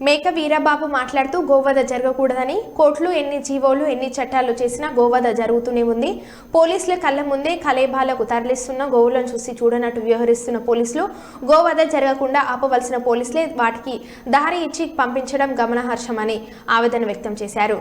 మేక వీరబాబు మాట్లాడుతూ గోవధ జరగకూడదని కోర్టులు ఎన్ని జీవోలు ఎన్ని చట్టాలు చేసినా గోవధ జరుగుతూనే ఉంది. పోలీసుల కళ్ళ ముందే కలేబాలకు తరలిస్తున్న గోవులను చూసి చూడనట్టు వ్యవహరిస్తున్న పోలీసులు గోవధ జరగకుండా ఆపవలసిన పోలీసులే వాటికి దారి ఇచ్చి పంపించడం గమనార్హమని ఆవేదన వ్యక్తం చేశారు.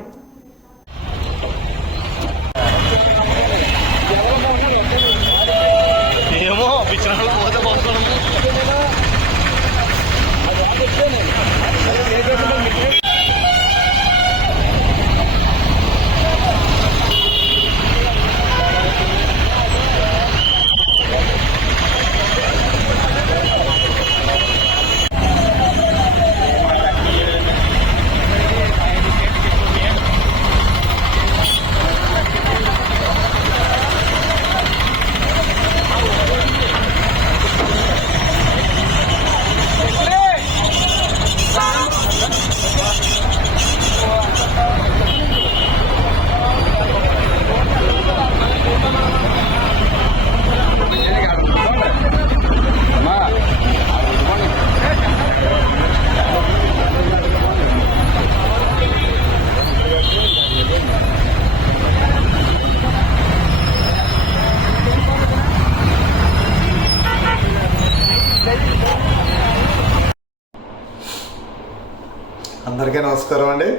అందరికీ నమస్కారం అండి.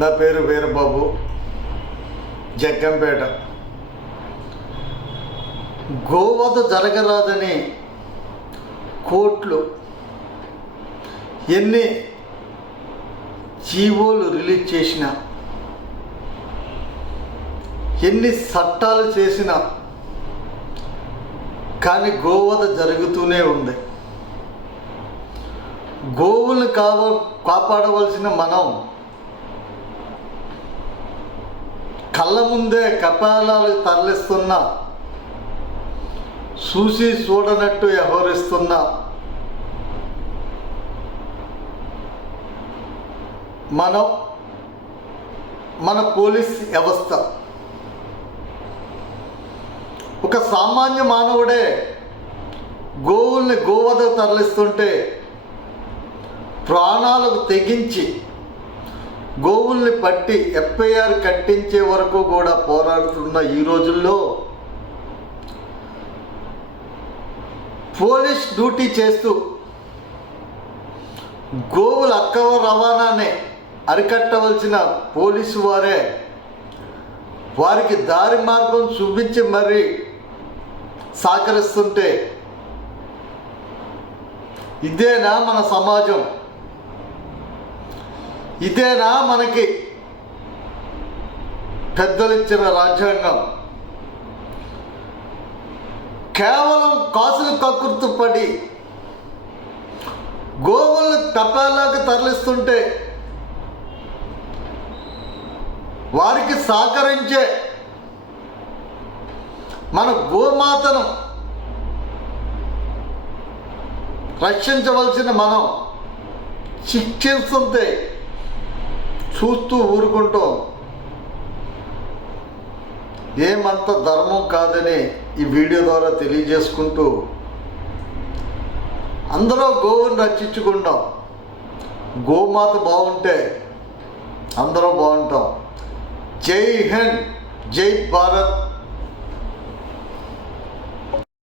నా పేరు వీరబాబు. జగ్గంపేట. గోవధ జరగరాదని కోట్లు ఎన్ని జీవోలు రిలీజ్ చేసినా ఎన్ని చట్టాలు చేసినా కానీ గోవధ జరుగుతూనే ఉంది. గోవుల్ని కావ కాపాడవలసిన మనం. కళ్ళ ముందే కపాలాలు తరలిస్తున్న చూసి చూడనట్టు వ్యవహరిస్తున్న మనం మన పోలీస్ వ్యవస్థ. ఒక సామాన్య మానవుడే గోవుల్ని గోవధ తరలిస్తుంటే ప్రాణాలకు తెగించి గోవుల్ని పట్టి ఎఫ్ఐఆర్ కట్టించే వరకు కూడా పోరాడుతున్న ఈ రోజుల్లో పోలీస్ డ్యూటీ చేస్తూ గోవుల అక్కవ రవాణానే అరికట్టవలసిన పోలీసు వారే వారికి దారి మార్గం చూపించి మరీ సహకరిస్తుంటే ఇదేనా మన సమాజం? ఇదేనా మనకి పెద్దలిచ్చిన రాజ్యాంగం? కేవలం కాసులు కక్కుర్తు పడి గోవులను తపాలాకి తరలిస్తుంటే వారికి సహకరించే మన గోమాతను రక్షించవలసిన మనం శిక్షిస్తుంటే చూస్తూ ఊరుకుంటాం ఏమంత ధర్మం కాదని ఈ వీడియో ద్వారా తెలియజేసుకుంటూ అందరూ గోవుని రక్షించుకుంటాం. గోమాత బాగుంటే అందరూ బాగుంటాం జై హింద్ జై భారత్.